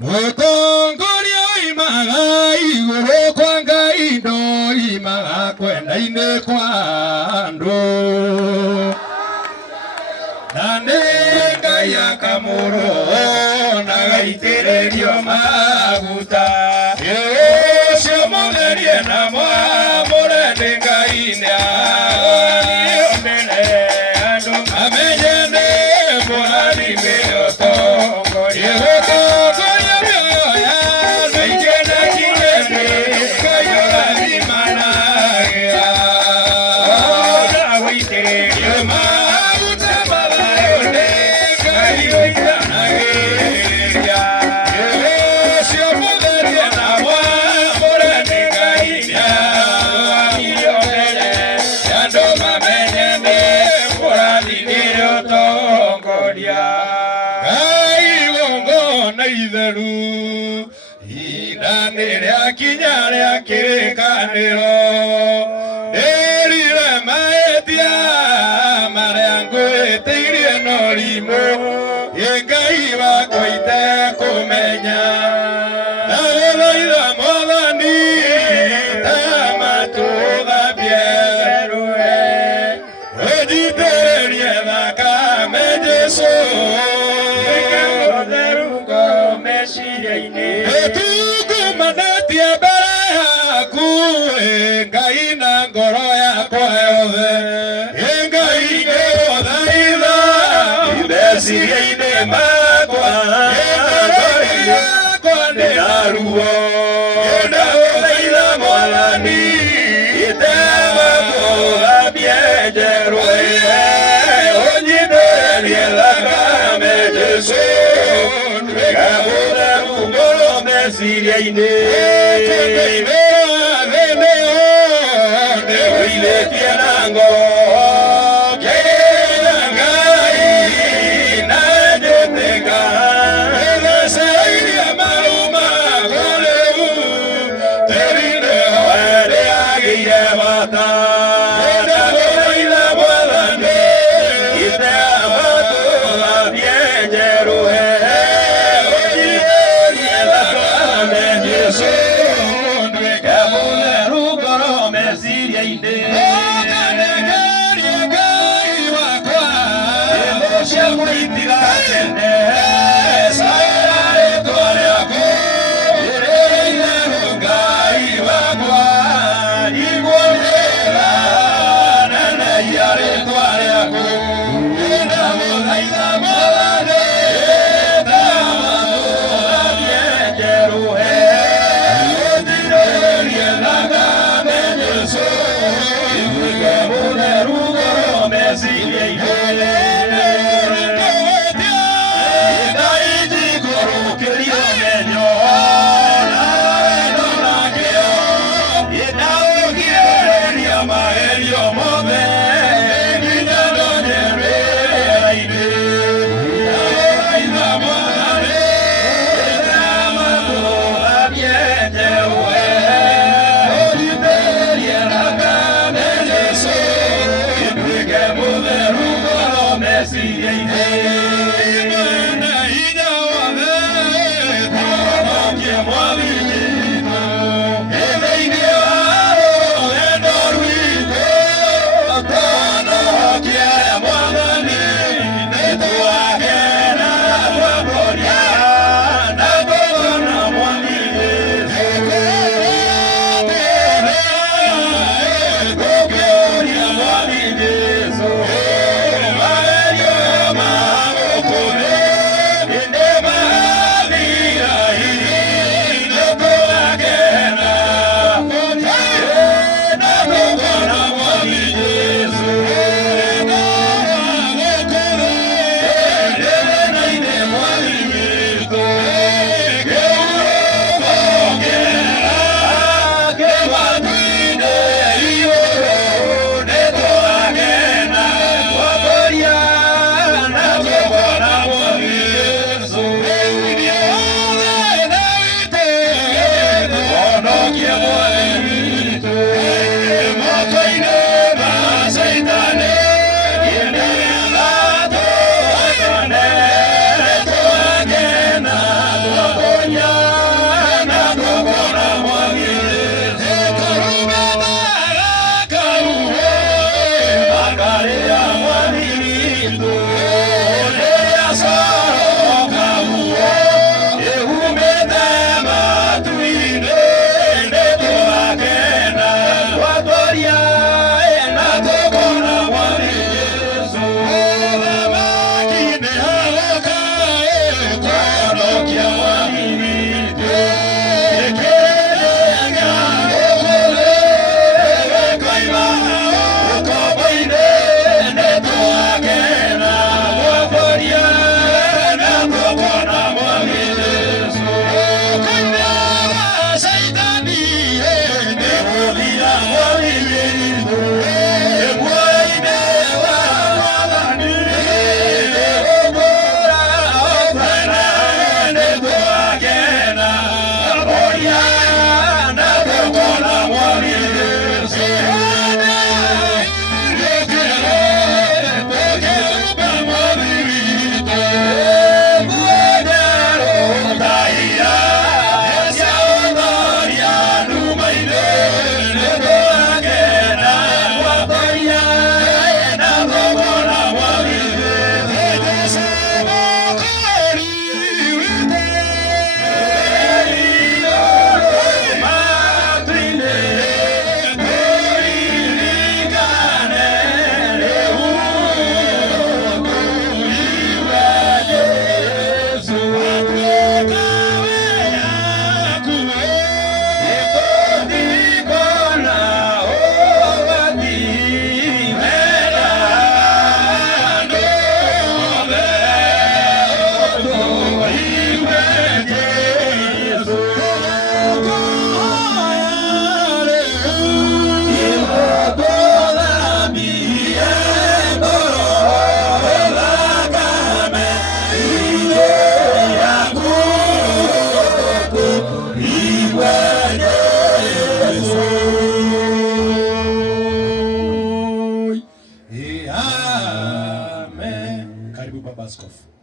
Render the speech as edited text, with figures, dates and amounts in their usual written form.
Mũtongoria oimaga igũrũ kwa Ngai ndoimaga kwenda-inĩ kwa andũ. Na nĩ Ngai akamũrũna gaitĩrĩrio maguta. Ũcio mũtherie na mwamũre nĩ Ngai nĩaronio mbere andũ mamenye nĩ mũrathime ũtongoria. Ũtongoria mĩoya mĩingĩ na kinene Ngai ũrathimanagĩra. Na gũitĩrĩrio maguta mathayũ nĩ Ngai ũiganagĩrĩria. Ũcio mũtherie na mwamũre nĩ Ngai nĩaronio mbere andũ mamenye nĩ mũrathime ũtongoria. Ngai igongona itheru ihinda nĩ rĩakinya rĩa kĩrĩkanĩro. Ndĩrire mahĩtia marĩa ngwĩtĩirie na ũrimũ, Ngai wakwa itekũmenya. Ndagũthaitha Mwathani ta matũthambie rũĩ, ũnjitĩrĩrie thakame Jesũ, nĩtungumanĩtie mbere yaku Ngai na ngoro yakwa yothe. Ngai ngĩgũthaitha meciria-inĩ makwa, ngoro yakwa nĩ ya ruo. Ndagũthaitha Mwathani itegũtũthambie njerũ, ũnjitĩrĩrie thakame Jesũ, wĩga ũtheru ngoro meciria-inĩ. Thĩinĩ wothe nĩwĩithĩtie na ngoro